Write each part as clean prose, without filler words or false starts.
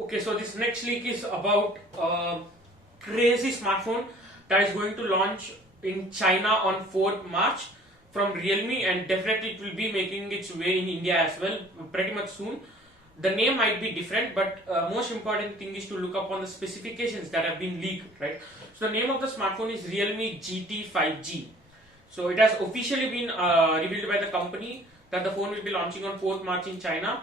Okay, so this next leak is about crazy smartphone that is going to launch in China on 4th March from Realme, and definitely it will be making its way in India as well pretty much soon. The name might be different, but most important thing is to look up on the specifications that have been leaked, right? So the name of the smartphone is Realme GT 5G. So it has officially been revealed by the company that the phone will be launching on 4th March in China,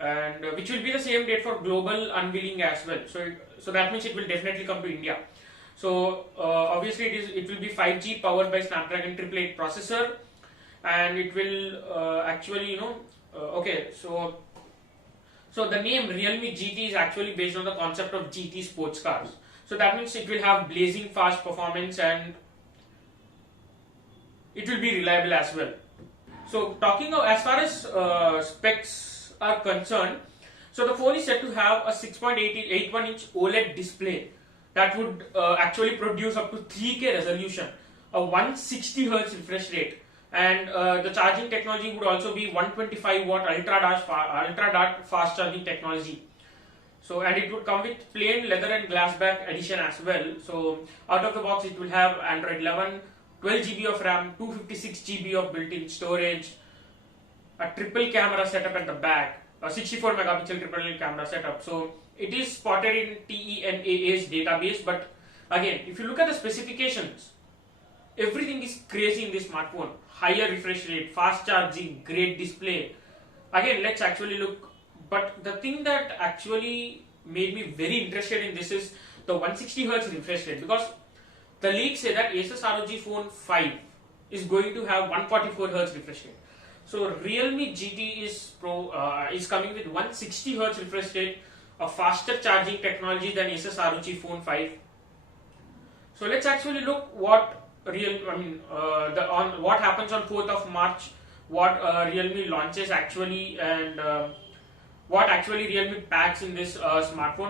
and which will be the same date for global unveiling as well. So that means it will definitely come to India. So obviously it will be 5G powered by Snapdragon 888 processor, and it will actually okay, so the name Realme GT is actually based on the concept of GT sports cars. So that means it will have blazing fast performance and it will be reliable as well. So talking of, as far as specs are concerned, so the phone is said to have a 6.81 inch OLED display that would actually produce up to 3K resolution, a 160 Hz refresh rate, and the charging technology would also be 125 watt ultra dart fast charging technology. So, and it would come with plain leather and glass back edition as well. So out of the box it will have Android 11, 12 GB of RAM, 256 GB of built-in storage, a triple camera setup at the back, a 64 megapixel triple camera setup. So it is spotted in TENAA's database, but again, if you look at the specifications, everything is crazy in this smartphone. Higher refresh rate, fast charging, great display. Again, let's actually look. But the thing that actually made me very interested in this is the 160 Hz refresh rate, because the leaks say that Asus ROG Phone 5 is going to have 144 Hz refresh rate. So Realme GT is coming with 160 Hz refresh rate, a faster charging technology than Asus ROG Phone 5. So let's actually look what what happens on 4th of March, what Realme launches actually, and what actually Realme packs in this smartphone.